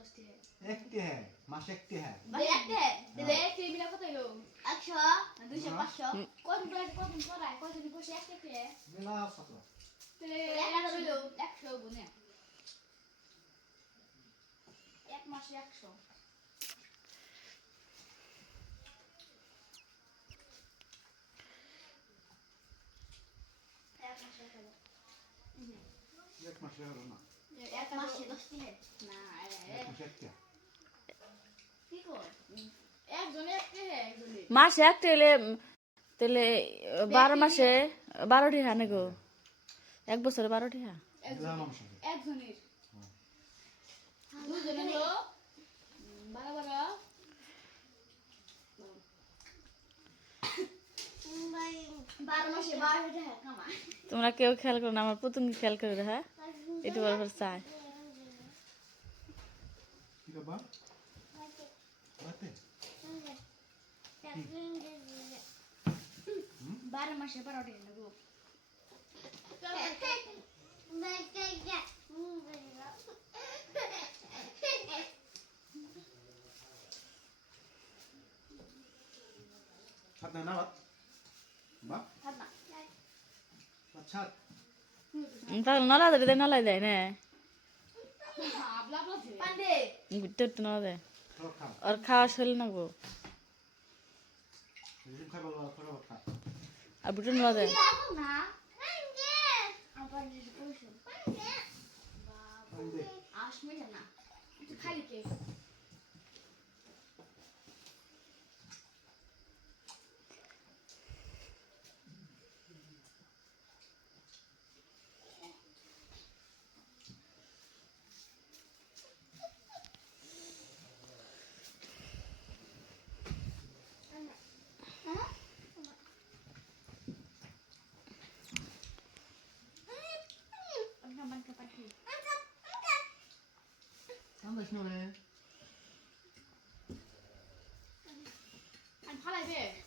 10 টাকা একটি হ্যাঁ মাস একটি হ্যাঁ দিলে কি বিলা কত হলো 100 200 500 কোন পড়ায় কত দিন বসে একটা খেয়ে মেলা কত তাহলে 100 হলো 100 গুনে এক মাসে 100 এক মাসে হলো না এক মাসে 10 টাকা না এক মাসে একটি কি কর একজনে একটা হে একজনে মাসে একটা এলে তাহলে 12 মাসে 12 টাকা না গো এক বছরে 12 টাকা মেলা মানুষ আছে একজনের দুজনে হলো 12 মাসে 12 টাকা কামায় তোমরা কেউ খেয়াল করো না আমার পুতুন খেয়াল করে রে হ্যাঁ একটু বরাবর চায় কি বাবা বাতে 12 মাসে 12 টাকা নেবো ছাদ না বাত বা থাকনা ছাদ তাহলে নলা দেবে নলা দেয় না habla bose pande ঘুরতে ঘুরতে নলা দেয় সব খা আর খাওয়া শরীর না গো রিম খাই বলো খরা খা আর বুটে নলা দেয় na pande apa ni poso pande আইন্দে আসবে না খালি কে naman kapatid. আমরা শুনে Ang halay be.